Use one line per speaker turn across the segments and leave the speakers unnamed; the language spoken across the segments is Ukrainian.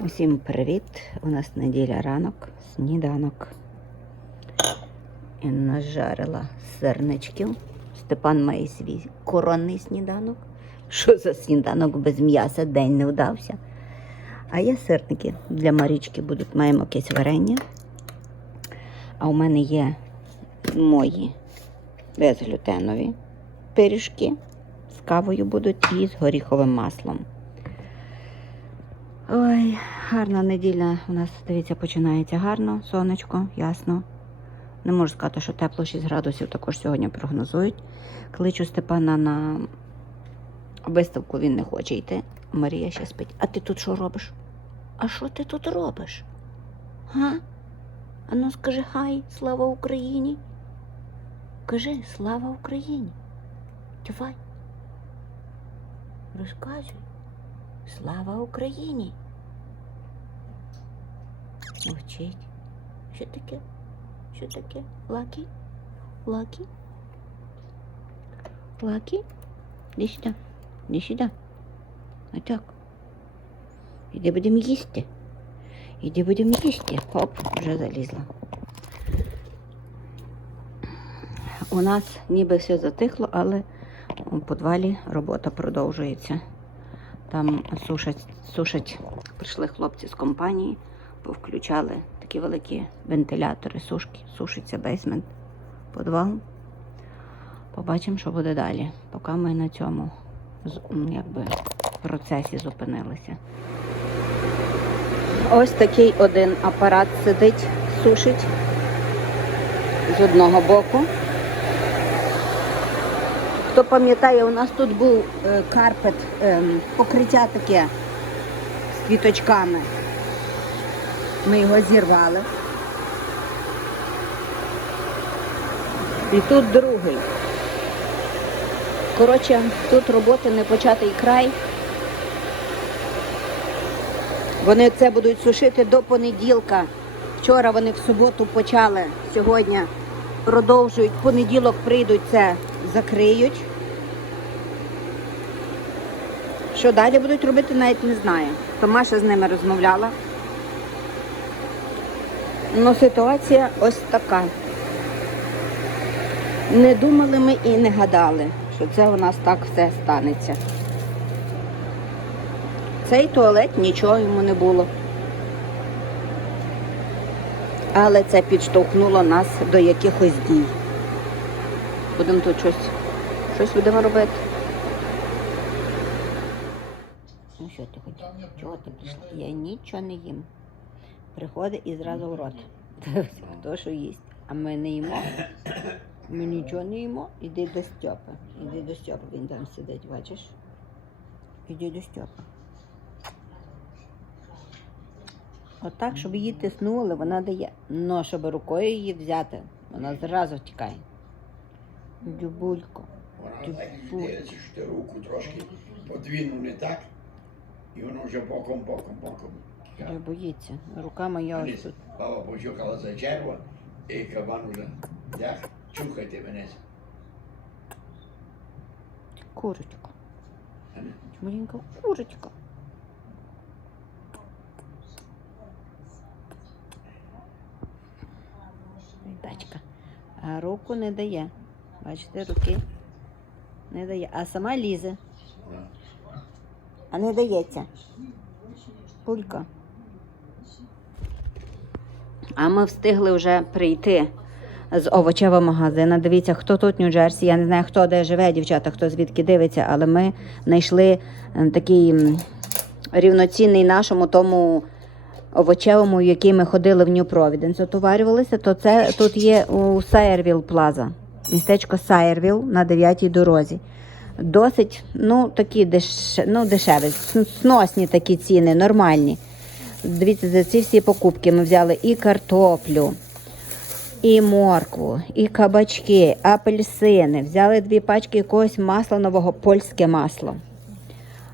Усім привіт! У нас неділя ранок, сніданок. І нажарила сирничків. Степан має свій коронний сніданок. Що за сніданок без м'яса, день не вдався. А я сирники для Марічки будуть. Маємо якесь варення. А у мене є мої безглютенові пиріжки з кавою будуть і з горіховим маслом. Ой, гарна неділя у нас, дивіться, починається гарно, сонечко, ясно. Не можу сказати, що тепло 6 градусів також сьогодні прогнозують. Кличу Степана на виставку, він не хоче йти. Марія ще спить. А ти тут що робиш? А що ти тут робиш? Га? Ану скажи хай, слава Україні. Кажи слава Україні. Давай. Розказуй. Слава Україні. Мовчить. Що таке? Що таке? Лакі? Лакі? Лакі? Іди сюди. Іди сюди. Отак. Іди будемо їсти. Іди будемо їсти. Хоп, вже залізла. У нас ніби все затихло, але у підвалі робота продовжується. Там сушать, сушать, прийшли хлопці з компанії, повключали такі великі вентилятори, сушки, сушиться бейсмент, підвал. Побачимо, що буде далі. Поки ми на цьому якби, процесі зупинилися. Ось такий один апарат сидить, сушить з одного боку. Хто пам'ятає, у нас тут був е, карпет, ем, покриття таке з квіточками. Ми його зірвали. І тут другий. Коротше, тут роботи не початий край. Вони це будуть сушити до понеділка. Вчора вони в суботу почали, сьогодні продовжують. В понеділок прийдуть це, закриють. Що далі будуть робити, навіть не знаю. Томаша з ними розмовляла. Ну, ситуація ось така. Не думали ми і не гадали, що це у нас так все станеться. Цей туалет нічого йому не було. Але це підштовхнуло нас до якихось дій. Будемо тут щось, щось будемо робити. Ну що ти хотів? Чого ти прийшла? Я нічого не їм. Приходить і зразу в рот. Хто що їсть. А ми не їмо. Ми нічого не їмо. Іди до Стьопи. Іди до Стьопи, він там сидить, бачиш? Іди до Стьопи. Отак, щоб її тиснули, вона дає. Ну, щоб рукою її взяти, вона зразу втікає. Дюбулько.
Вона так і здається, що ти руку трошки подвинув не так, і воно вже боком, боком, боком.
Не боїться. Рука моя ось тут.
Баба почухала за черво, і кабан уже як чухайте мене.
Курочка. Маленька курочка. Дачка. А руку не дає. Бачите, руки не дає. А сама лізе. А не дається. Пулька. А ми встигли вже прийти з овочевого магазину. Дивіться, хто тут Нью-Джерсі. Я не знаю, хто де живе, дівчата, хто звідки дивиться, але ми знайшли такий рівноцінний нашому тому овочевому, в який ми ходили в Нью-Провіденс. Отоварювалися, то це тут є у Сайервіл Плаза. Містечко Сайервіл на 9-й дорозі. Досить, ну, такі деш... ну, дешеві, сносні такі ціни, нормальні. Дивіться, за ці всі покупки ми взяли і картоплю, і моркву, і кабачки, апельсини. Взяли дві пачки якогось масла нового, польське масло.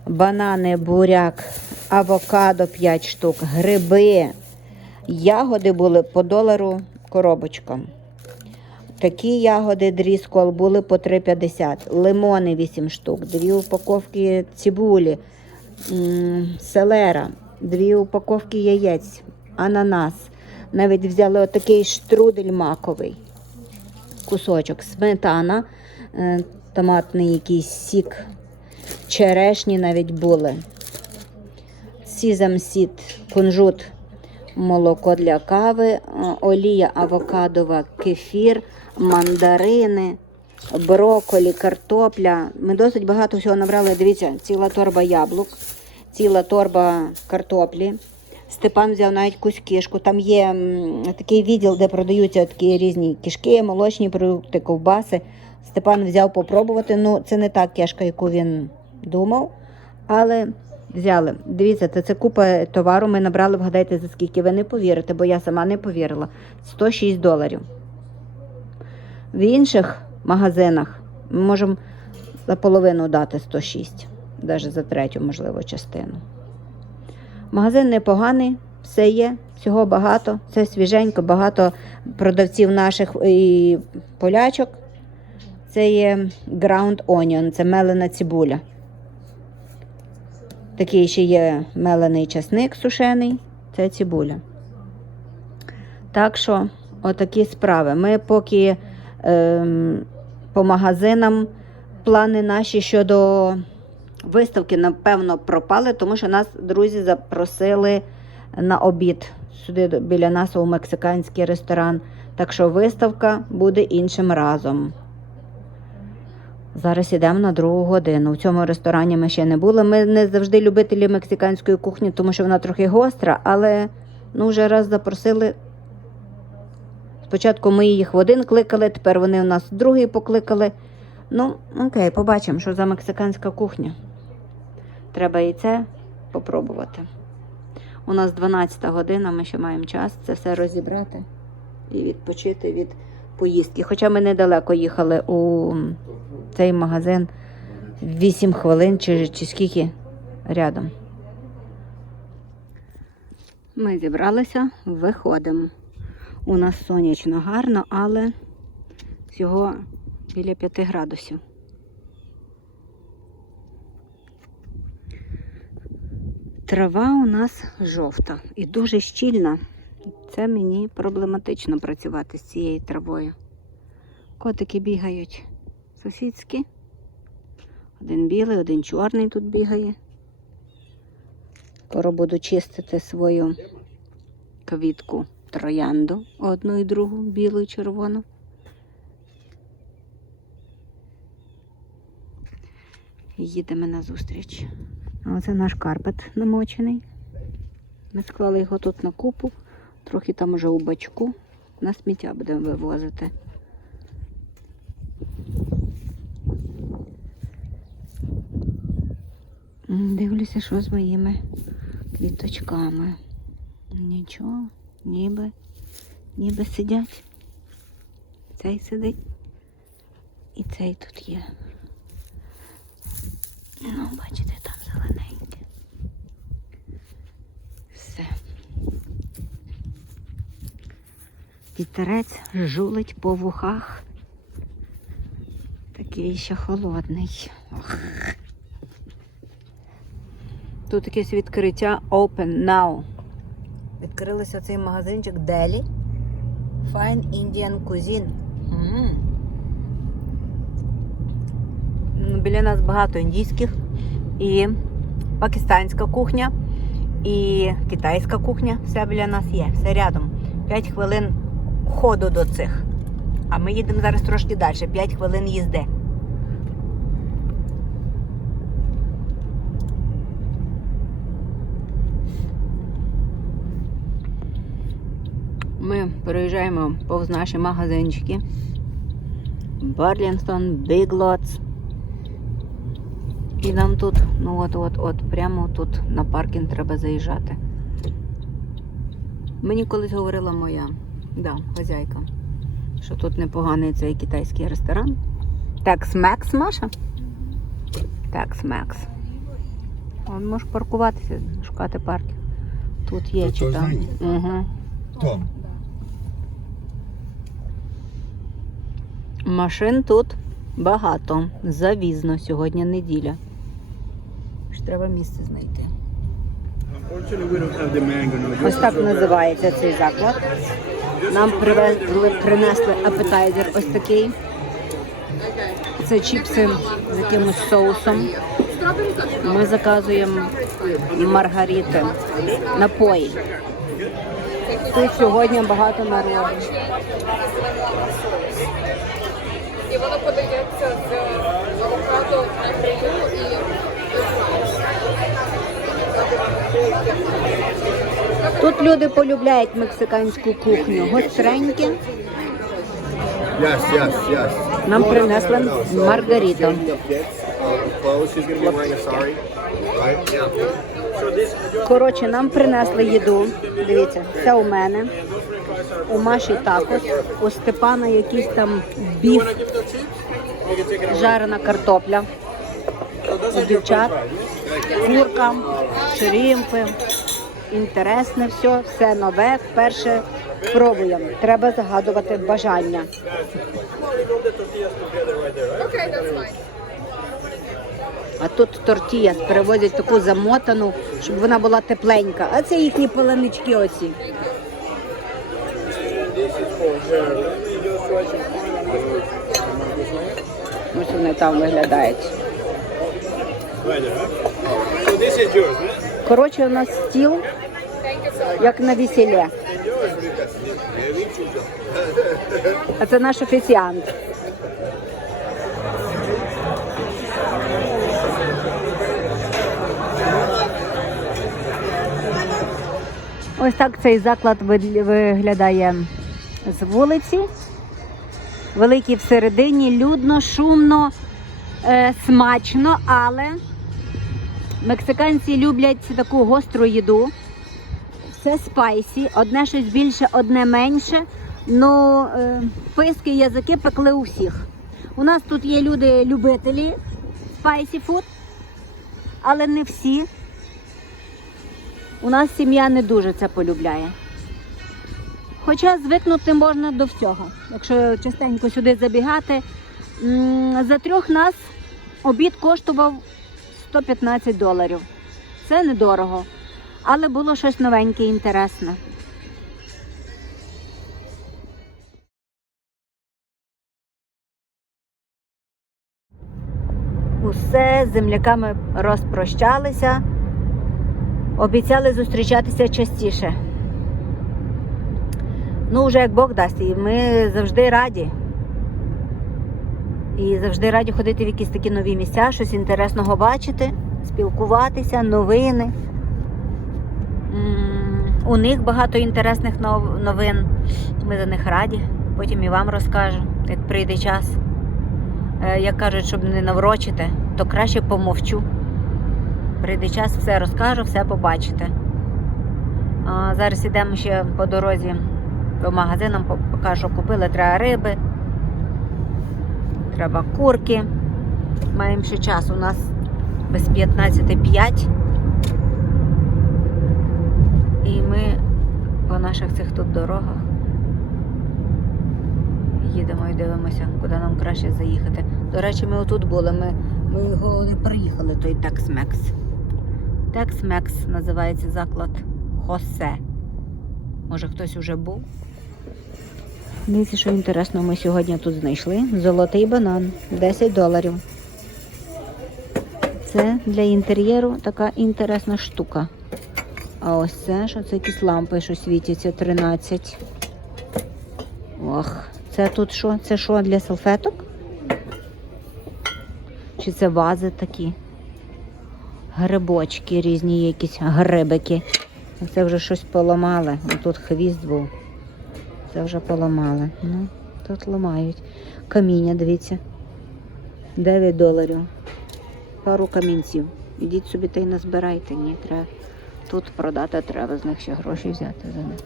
Банани, буряк, авокадо 5 штук, гриби. Ягоди були по долару коробочка. Такі ягоди дріскол були по 3,50. Лимони 8 штук, дві упаковки цибулі, селера. дві упаковки яєць, ананас. Навіть взяли отакий штрудель маковий, кусочок, сметана, е, томатний якийсь сік, черешні навіть були. Сізамсід, кунжут, молоко для кави, е, олія авокадова, кефір, мандарини, броколі, картопля. Ми досить багато всього набрали. Дивіться, ціла торба яблук, ціла торба картоплі. Степан взяв навіть якусь кішку. Там є такий відділ, де продаються такі різні кішки, молочні продукти, ковбаси. Степан взяв попробувати. Ну, це не та кішка, яку він думав, але взяли. Дивіться, це, це купа товару. Ми набрали, вгадайте, за скільки ви не повірите, бо я сама не повірила. 106 доларів. В інших магазинах ми можемо за половину дати 106, навіть за третю, можливо, частину. Магазин непоганий, все є, всього багато, все свіженько, багато продавців наших і полячок. Це є ground onion, це мелена цибуля. Такий ще є мелений часник сушений, це цибуля. Так що, отакі справи. Ми поки по магазинам плани наші щодо виставки, напевно, пропали, тому що нас друзі запросили на обід сюди біля нас у мексиканський ресторан. Так що виставка буде іншим разом. Зараз йдемо на другу годину. В цьому ресторані ми ще не були. Ми не завжди любителі мексиканської кухні, тому що вона трохи гостра, але ну, вже раз запросили. Спочатку ми їх в один кликали, тепер вони у нас другий покликали. Ну, окей, побачимо, що за мексиканська кухня. Треба і це попробувати. У нас 12 година, ми ще маємо час це все розібрати і відпочити від поїздки. Хоча ми недалеко їхали у цей магазин 8 хвилин чи, чи скільки рядом. Ми зібралися, виходимо. У нас сонячно гарно, але всього біля 5 градусів. Трава у нас жовта і дуже щільна. Це мені проблематично працювати з цією травою. Котики бігають сусідські. Один білий, один чорний тут бігає. Скоро буду чистити свою квітку троянду, одну і другу, білу і червону. Їдемо на зустріч. Оце наш карпет намочений. Ми склали його тут на купу, трохи там уже у бачку. На сміття будемо вивозити. Дивлюся, що з моїми квіточками. Нічого, ніби, ніби сидять. Цей сидить. І цей тут є. Ну, бачите, там зелененьке. Все. Вітерець жулить по вухах. Такий ще холодний. Ох. Тут якесь відкриття Open Now. Відкрилися цей магазинчик Делі. Fine Indian Cuisine. М. Ну, Біля нас багато індійських і пакистанська кухня, і китайська кухня. Все біля нас є, все рядом. 5 хвилин ходу до цих. А ми їдемо зараз трошки далі, 5 хвилин їзди. Ми переїжджаємо повз наші магазинчики. Барлінстон, Big Lots. І нам тут, ну от, от, от, прямо тут на паркінг треба заїжджати. Мені колись говорила моя да, хазяйка, що тут непоганий цей китайський ресторан. Tex Mex, Маша? Tex Mex. Он можеш паркуватися, шукати паркінг. Тут є чи там.
Угу. Том.
Машин тут багато. Завізно. Сьогодні неділя. Треба місце знайти. Ось так називається цей заклад. Нам привезли, принесли апетайзер ось такий. Це чіпси з якимось соусом. Ми заказуємо маргарити, напої. Тут сьогодні багато народу. І воно подається з авокадо на грилю і Тут люди полюбляють мексиканську кухню. Гостренькі. Yes, yes, yes. Нам принесли маргариту. Коротше, нам принесли їду. Дивіться, це у мене. У Маші також. У Степана якийсь там біф, жарена картопля. У дівчат курка, шрімпи. Інтересне все, все нове. Вперше пробуємо. Треба загадувати бажання. А тут тортія перевозять таку замотану, щоб вона була тепленька. А це їхні паленички оці. Ось вони там виглядають. Коротше, у нас стіл, як на весілля. А це наш офіціант. Ось так цей заклад виглядає з вулиці. Великий всередині, людно, шумно, е, смачно, але Мексиканці люблять таку гостру їду. Все спайсі, одне щось більше, одне менше. Ну, е, писки, язики пекли у всіх. У нас тут є люди-любителі спайсі фуд, але не всі. У нас сім'я не дуже це полюбляє. Хоча звикнути можна до всього. Якщо частенько сюди забігати, за трьох нас обід коштував 115 доларів. Це недорого, але було щось новеньке і інтересне. Усе з земляками розпрощалися, обіцяли зустрічатися частіше. Ну, вже як Бог дасть, і ми завжди раді. І завжди раді ходити в якісь такі нові місця, щось інтересного бачити, спілкуватися, новини. У них багато інтересних новин. Ми за них раді. Потім і вам розкажу, як прийде час. Е, Як кажуть, щоб не наврочити, то краще помовчу. Прийде час, все розкажу, все побачите. Зараз йдемо ще по дорозі по магазинам, по- покажу, що купили, треба риби. Треба курки. Маємо ще час. У нас без 15.5. І ми по наших цих тут дорогах їдемо і дивимося, куди нам краще заїхати. До речі, ми отут були, ми, ми його не приїхали, той Tex-Mex. Tex-Mex називається заклад Хосе. Може хтось уже був? Дивіться, що інтересно, ми сьогодні тут знайшли золотий банан 10 доларів. Це для інтер'єру така інтересна штука. А ось це, що це якісь лампи, що світяться 13. Ох, це тут що? Це що для салфеток? Чи це вази такі? Грибочки різні якісь грибики. Це вже щось поламали. Тут хвіст був. Це вже поламали. Ну, тут ламають. Каміння, дивіться. 9 доларів. Пару камінців. Ідіть собі та й назбирайте. Ні, треба тут продати, треба з них ще гроші взяти за них.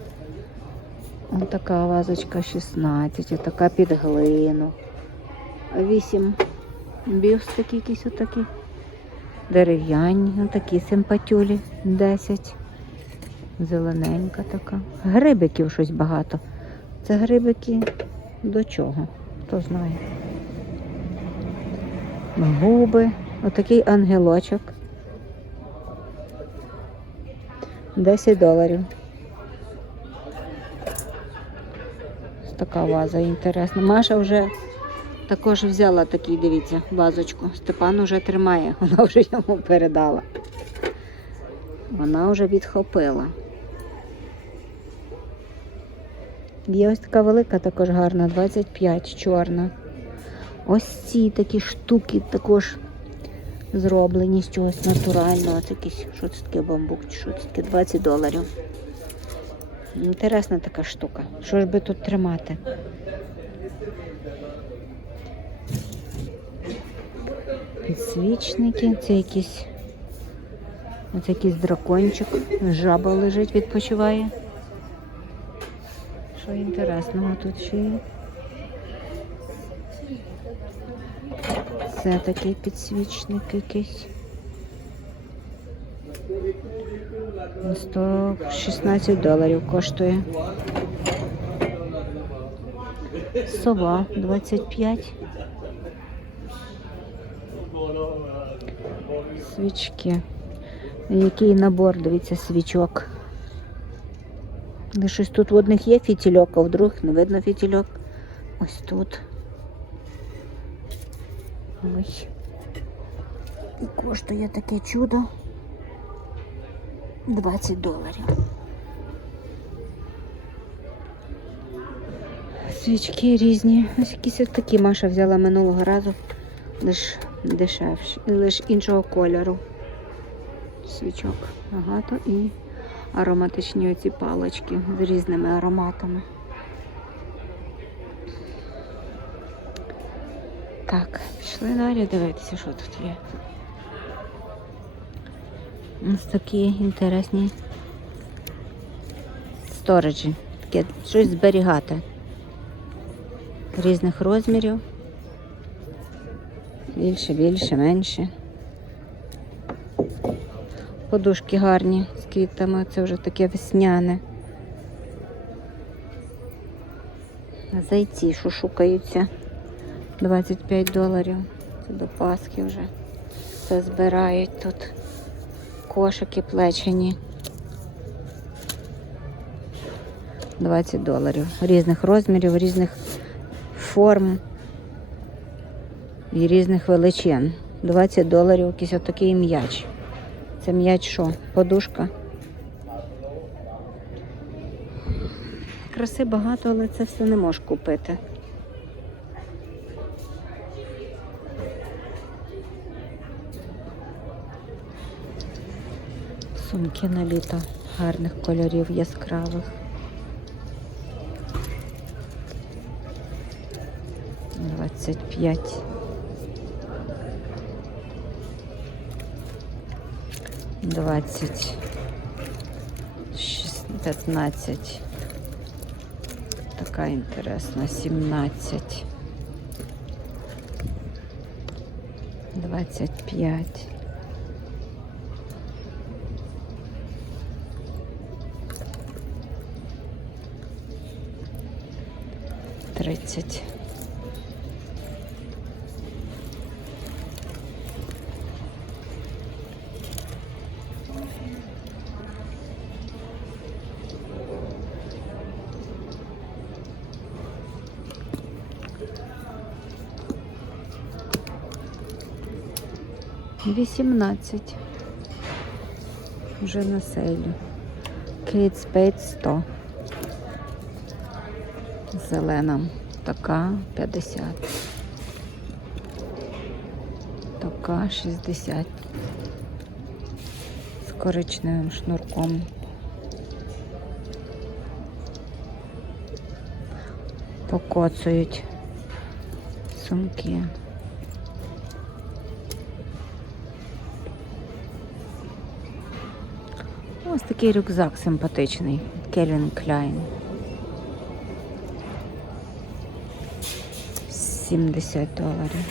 Ось така вазочка 16, отака під глину. 8 бюстики якісь отакі. Дерев'яні, отакі симпатюлі 10. Зелененька така. Грибиків щось багато. Це грибики до чого? Хто знає. Губи, отакий ангелочок. 10 доларів. Така ваза інтересна. Маша вже також взяла такий, дивіться, вазочку. Степан вже тримає, вона вже йому передала. Вона вже відхопила. Є ось така велика, також гарна, 25 чорна. Ось ці такі штуки також зроблені з чогось натурального. Це якийсь, що це таке бамбук, чи що це таке 20 доларів. Інтересна така штука. Що ж би тут тримати? Підсвічники, це якісь. Ось якийсь дракончик. Жаба лежить, відпочиває. Що інтересного тут ще є? Це такий підсвічник якийсь. 116 доларів коштує. Сова 25. Свічки. Який набор, дивіться, свічок. Але щось тут в одних є фітільок, а в других не видно фітільок. Ось тут. Ой. І коштує таке чудо 20 доларів. Свічки різні. Ось якісь от такі Маша взяла минулого разу, лиш дешевші, лиш іншого кольору. Свічок багато і ароматичні оці палочки з різними ароматами. Так, пішли далі дивитися, що тут є. Ось такі інтересні сториджі. Таке щось зберігати. Різних розмірів. Більше, більше, менше. Подушки гарні з квітами, це вже таке весняне. Зайці шушукаються. 25 доларів. Це до Пасхи вже. Все збирають тут. Кошики плечені. 20 доларів. Різних розмірів, різних форм і різних величин. 20 доларів якийсь отакий м'яч. Це м'яч що? Подушка. Краси багато, але це все не можеш купити. Сумки на літо гарних кольорів яскравих. Двадцять п'ять. 20, 15. Така інтересна, 17, 25. 18. Вже на сейлі. Кейт Спейт 100. Зелена. Така 50. Така 60. З коричневим шнурком. Покоцують сумки. Такий рюкзак симпатичний. Calvin Klein. 70 доларів.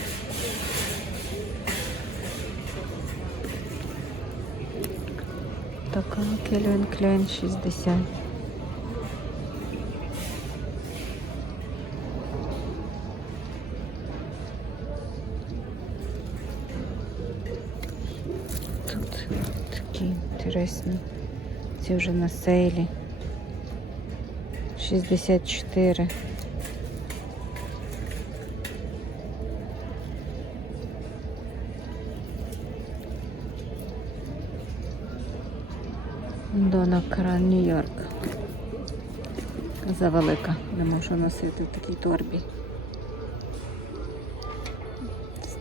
Така Calvin Klein 60. Тут такі інтересні Ці вже на сейлі. 64. Дона Кран, Нью-Йорк. Завелика. Не можу носити в такій торбі.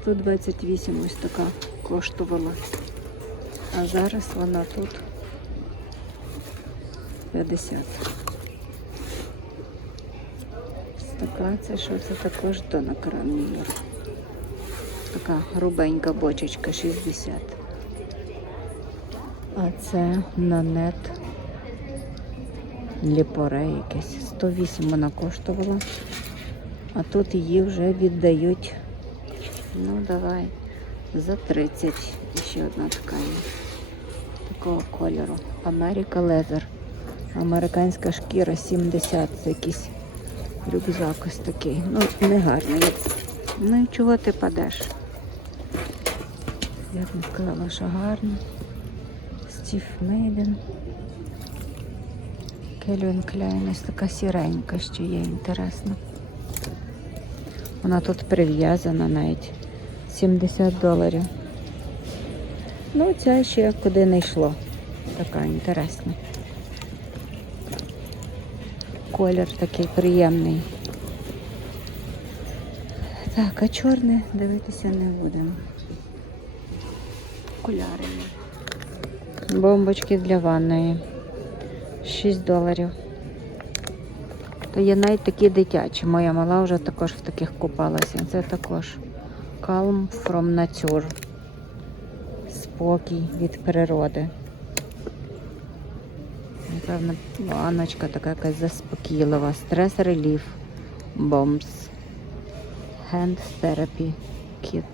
128 ось така коштувала. А зараз вона тут 50. Ось Така, це що це також Дона Кран, Нью-Йорк. Така грубенька бочечка 60. А це нанет ліпоре якесь. 108 вона коштувала. А тут її вже віддають. Ну, давай. За 30. І ще одна така. Такого кольору. Америка Лезер. Американська шкіра 70. Це якийсь рюкзак ось такий. Ну, не гарний. Ну і чого ти падеш? Я б не сказала, що гарно. Стів Мейден. Кельвін Кляйн, ось така сіренька ще є, інтересно. Вона тут прив'язана навіть 70 доларів. Ну, ця ще куди не йшло. Така інтересна. Колір такий приємний. Так, а чорне дивитися не будемо. Окуляри. Бомбочки для ванної. 6 доларів. То є навіть такі дитячі. Моя мала вже також в таких купалася. Це також Calm from Nature. Спокій від природи. Напевно, ванночка така якась заспокійлива. Стрес реліф. Бомбс. Hand therapy kit.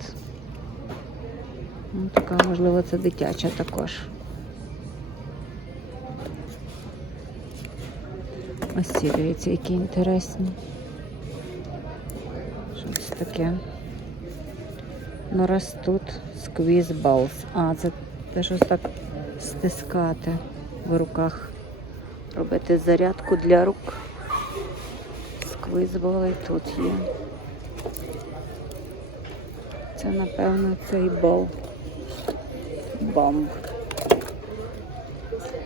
Ну, така, можливо, це дитяча також. Ось ці, дивіться, які інтересні. Що це таке? Ну, ростуть сквіз балс. А, це те щось так стискати в руках. Робити зарядку для рук. І тут є. Це, напевно, цей бол. Бомб.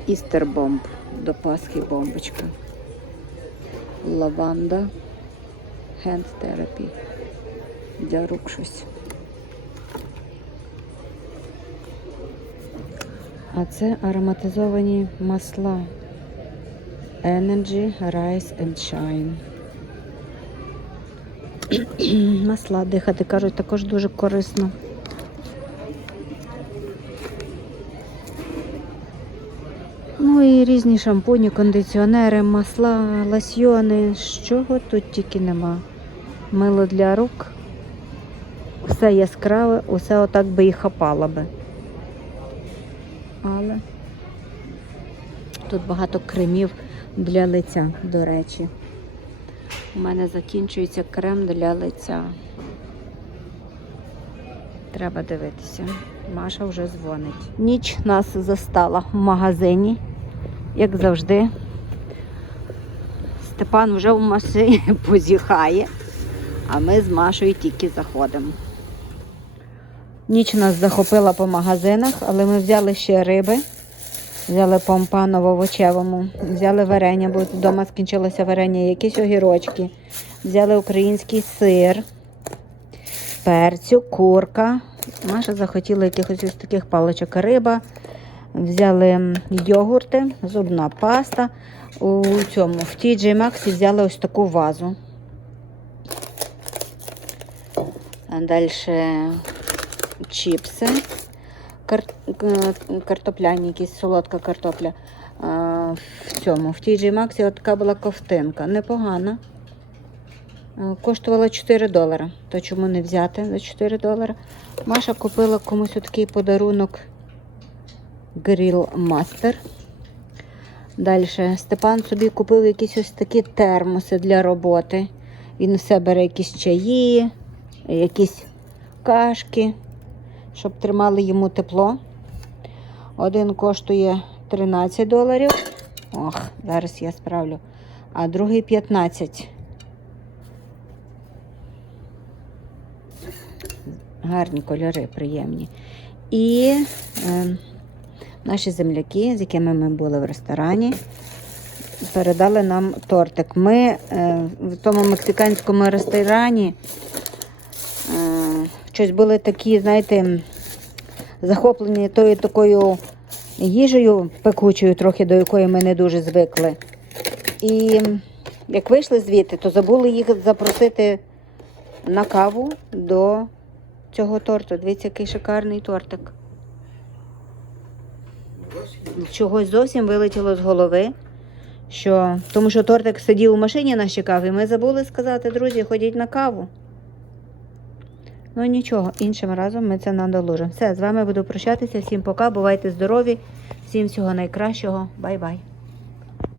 Істер бомб. До Пасхи бомбочка. Лаванда. Hand therapy. Для рук щось. А це ароматизовані масла. Energy, Rise and Shine. Масла дихати, кажуть, також дуже корисно. Ну і різні шампуні, кондиціонери, масла, лосьйони. Чого тут тільки нема. Мило для рук. Все яскраве, усе отак би і хапало би. Але тут багато кремів для лиця, до речі. У мене закінчується крем для лиця. Треба дивитися. Маша вже дзвонить. Ніч нас застала в магазині, як завжди. Степан вже в машині позіхає, а ми з Машою тільки заходимо. Ніч нас захопила по магазинах, але ми взяли ще риби. Взяли помпану в овочевому, взяли варення, бо вдома скінчилося варення, якісь огірочки. Взяли український сир, перцю, курка. Маша захотіла якихось ось таких паличок риба. Взяли йогурти, зубна паста. У цьому в TJ Maxx взяли ось таку вазу. Далі чіпси кар... картопляні, якісь солодка картопля. А, в цьому, в TJ Maxx от така була ковтинка. Непогана. Коштувала 4 долари. То чому не взяти за 4 долари? Маша купила комусь такий подарунок Grill Master. Далі Степан собі купив якісь ось такі термоси для роботи. Він все бере якісь чаї, якісь кашки, щоб тримали йому тепло. Один коштує 13 доларів. Ох, зараз я справлю. А другий 15. Гарні кольори, приємні. І е, наші земляки, з якими ми були в ресторані, передали нам тортик. Ми е, в тому мексиканському ресторані щось були такі, знаєте, захоплені тою такою їжею пекучою, трохи до якої ми не дуже звикли. І як вийшли звідти, то забули їх запросити на каву до цього торту. Дивіться, який шикарний тортик. Чогось зовсім вилетіло з голови. Що, тому що тортик сидів у машині нас чекав, і ми забули сказати, друзі, ходіть на каву. Ну нічого, іншим разом ми це надолужимо. Все, з вами буду прощатися. Всім пока, бувайте здорові, всім всього найкращого. Бай-бай.